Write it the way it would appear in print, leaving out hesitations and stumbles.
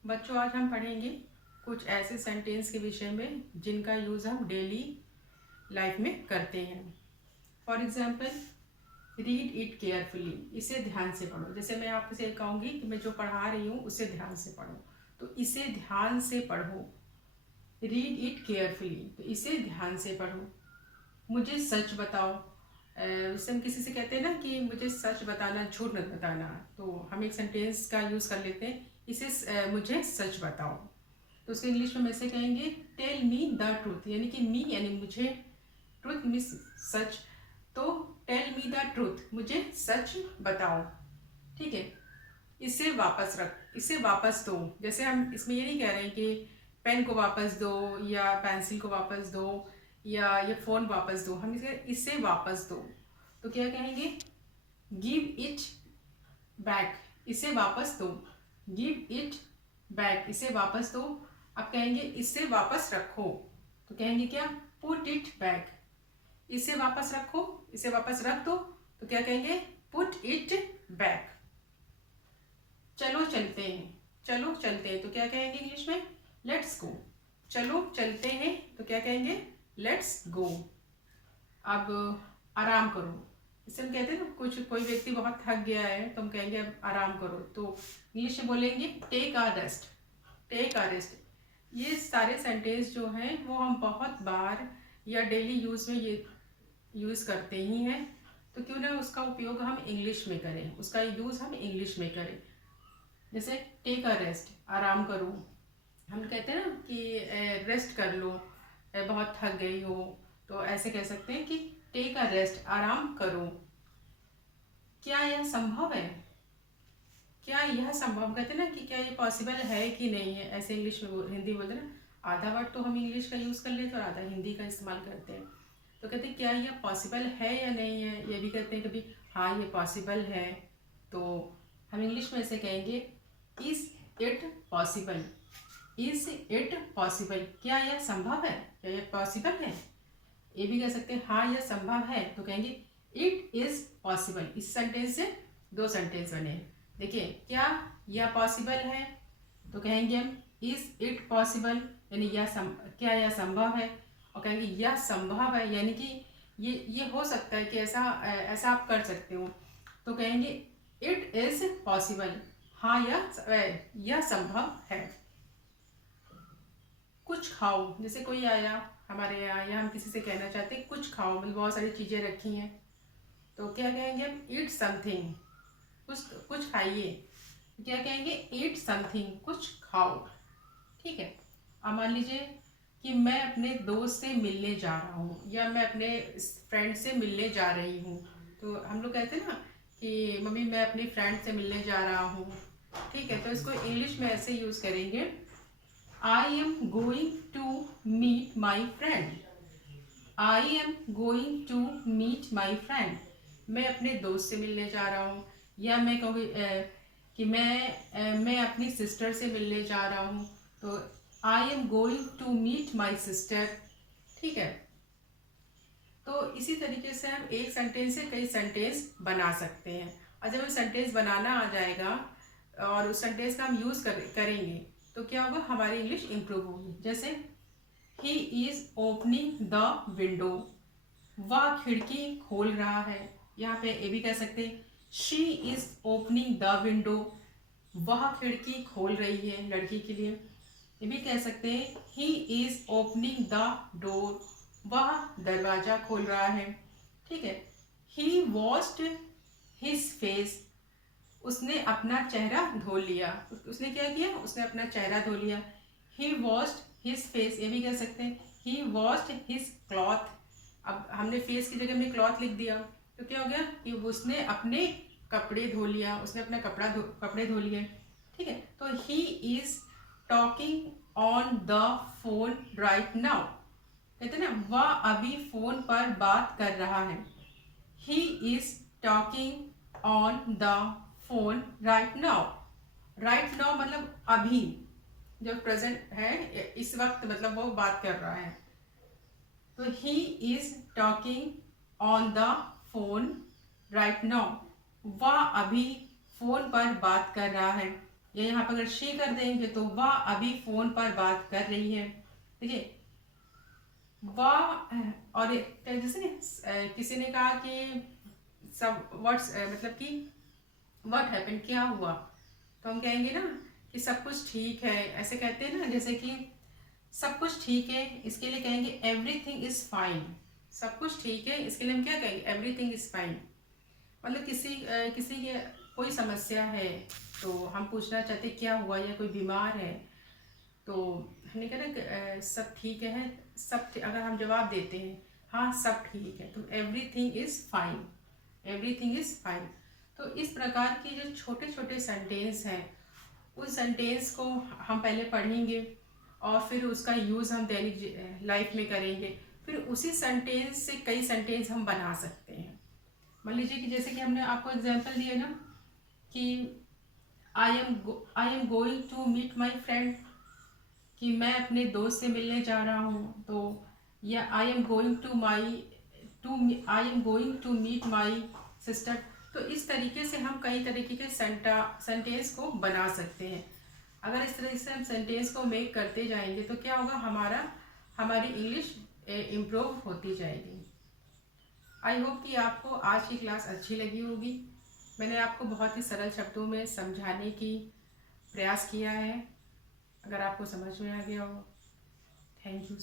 बच्चों, आज हम पढ़ेंगे कुछ ऐसे सेंटेंस के विषय में जिनका यूज़ हम डेली लाइफ में करते हैं। For example, read it carefully, इसे ध्यान से पढ़ो। जैसे मैं आपसे कहूँगी कि मैं जो पढ़ा रही हूँ उसे ध्यान से पढ़ो, तो इसे ध्यान से पढ़ो। रीड इट केयरफुली, तो इसे ध्यान से पढ़ो। मुझे सच बताओ, जैसे हम किसी से कहते हैं ना कि मुझे सच बताना, झूठ मत बताना, तो हम एक सेंटेंस का यूज़ कर लेते हैं, इसे मुझे सच बताओ। तो उसको इंग्लिश में ऐसे कहेंगे, टेल मी द ट्रूथ, यानी कि मी यानी मुझे, ट्रूथ मीन्स सच, तो टेल मी द ट्रूथ, मुझे सच बताओ। ठीक है। इसे वापस रख, इसे वापस दो। जैसे हम इसमें ये नहीं कह रहे हैं कि पेन को वापस दो या पेंसिल को वापस दो या ये फ़ोन वापस दो, हम इसे वापस दो। तो क्या कहेंगे, गिव इट बैक, इसे वापस दो। गिव इट बैक, इसे वापस दो। अब कहेंगे इसे वापस रखो, तो कहेंगे क्या, पुट इट बैक, इसे वापस रखो, इसे वापस रख दो, तो क्या कहेंगे, पुट इट बैक। चलो चलते हैं, चलो चलते हैं, तो क्या कहेंगे इंग्लिश में, लेट्स गो। चलो चलते हैं, तो क्या कहेंगे, लेट्स गो। अब आराम करो, इसे हम कहते हैं ना, कुछ कोई व्यक्ति बहुत थक गया है तो हम कहेंगे अब आराम करो, तो इंग्लिश में बोलेंगे टेक आ रेस्ट, टेक आ रेस्ट। ये सारे सेंटेंस जो हैं वो हम बहुत बार या डेली यूज़ में ये यूज़ करते ही हैं, तो क्यों ना उसका उपयोग हम इंग्लिश में करें, उसका यूज़ हम इंग्लिश में करें। जैसे टेक अ रेस्ट, आराम करो। हम कहते हैं ना कि रेस्ट कर लो, बहुत थक गई हो, तो ऐसे कह सकते हैं कि टेक अ रेस्ट, आराम करो। क्या यह संभव है, क्या यह संभव, कहते हैं ना कि क्या ये पॉसिबल है कि नहीं है, ऐसे इंग्लिश में हिंदी बोलते हैं ना, आधा वर्ड तो हम इंग्लिश का यूज़ कर लेते हैं और आधा हिंदी का इस्तेमाल करते हैं। तो कहते हैं क्या यह पॉसिबल है या नहीं है, ये भी कहते हैं कभी हाँ ये पॉसिबल है, तो हम इंग्लिश में ऐसे कहेंगे, is it possible, is it possible, क्या यह संभव है, क्या यह पॉसिबल है। ये भी कह सकते हैं हाँ यह संभव है, तो कहेंगे इट इज़ पॉसिबल। इस सेंटेंस से दो सेंटेंस बने हैं। देखिए, क्या यह पॉसिबल है, तो कहेंगे हम इज़ इट पॉसिबल, यानी क्या यह संभव है, और कहेंगे यह संभव है, यानी कि ये हो सकता है कि ऐसा आप कर सकते हो, तो कहेंगे इट इज़ पॉसिबल, हाँ यह संभव है। कुछ खाओ, जैसे कोई आया हमारे यहाँ या हम किसी से कहना चाहते हैं कुछ खाओ, मतलब बहुत सारी चीज़ें रखी हैं, तो क्या कहेंगे हम, ईट समथिंग, कुछ कुछ खाइए। क्या कहेंगे, ईट समथिंग, कुछ खाओ। ठीक है। अब मान लीजिए कि मैं अपने दोस्त से मिलने जा रहा हूँ या मैं अपने फ्रेंड से मिलने जा रही हूँ, तो हम लोग कहते हैं ना कि मम्मी मैं अपनी फ्रेंड से मिलने जा रहा हूँ। ठीक है, तो इसको इंग्लिश में ऐसे यूज़ करेंगे, I am going to meet my friend, I am going to meet my friend, मैं अपने दोस्त से मिलने जा रहा हूँ। या मैं कहूँगी कि मैं अपनी सिस्टर से मिलने जा रहा हूँ, तो I am going to meet my sister. ठीक है। तो इसी तरीके से हम एक सेंटेंस से कई सेंटेंस बना सकते हैं, और जब हमें सेंटेंस बनाना आ जाएगा और उस सेंटेंस का हम यूज़ करेंगे, तो क्या होगा, हमारी इंग्लिश इम्प्रूव होगी। जैसे he is opening the window, वह खिड़की खोल रहा है। यहाँ पे ये भी कह सकते हैं, she is opening the window, वह खिड़की खोल रही है लड़की के लिए। ये भी कह सकते हैं, he is opening the door, वह दरवाज़ा खोल रहा है। ठीक है। ही वॉश्ड हिज फेस, उसने अपना चेहरा धो लिया, उसने क्या किया, उसने अपना चेहरा धो लिया। ही वॉश्ड हिज फेस, ये भी कह सकते हैं, ही वॉश्ड हिज क्लॉथ, अब हमने फेस की जगह हमने क्लॉथ लिख दिया, तो क्या हो गया कि उसने अपने कपड़े धो लिया, उसने अपना कपड़े धो लिए। ठीक है। तो he is talking on the phone right now, कहते हैं ना वह अभी फोन पर बात कर रहा है। He is talking on the phone right now, right now मतलब अभी, जो प्रेजेंट है इस वक्त, मतलब वो बात कर रहा है। तो he is talking on the phone right now, वह अभी फोन पर बात कर रहा है। या यहाँ पर अगर शी कर देंगे तो वह अभी फोन पर बात कर रही है, ठीक है। वह और जैसे किसी ने कहा कि सब व्हाट्स मतलब कि व्हाट हैपन, क्या हुआ, तो हम कहेंगे ना कि सब कुछ ठीक है, ऐसे कहते हैं ना, जैसे कि सब कुछ ठीक है, इसके लिए कहेंगे एवरीथिंग इज फाइन। सब कुछ ठीक है, इसके लिए हम क्या कहेंगे, एवरीथिंग इज फाइन। मतलब किसी के कोई समस्या है तो हम पूछना चाहते क्या हुआ, या कोई बीमार है तो हमने कहा ना सब ठीक है, अगर हम जवाब देते हैं हाँ सब ठीक है, तो everything is fine, everything is fine. तो इस प्रकार की जो छोटे छोटे सेंटेंस हैं, उस सेंटेंस को हम पहले पढ़ेंगे और फिर उसका यूज़ हम दैनिक लाइफ में करेंगे। फिर उसी सेंटेंस से कई सेंटेंस हम बना सकते हैं। मान लीजिए कि जैसे कि हमने आपको एग्जांपल दिया ना कि I am going to meet my friend, कि मैं अपने दोस्त से मिलने जा रहा हूँ, तो या I am going to meet my sister. तो इस तरीके से हम कई तरीके के सेंटेंस को बना सकते हैं। अगर इस तरह से हम सेंटेंस को मेक करते जाएंगे तो क्या होगा, हमारी इंग्लिश इम्प्रूव होती जाएगी। आई होप कि आपको आज की क्लास अच्छी लगी होगी। मैंने आपको बहुत ही सरल शब्दों में समझाने की प्रयास किया है। अगर आपको समझ में आ गया हो, थैंक यू।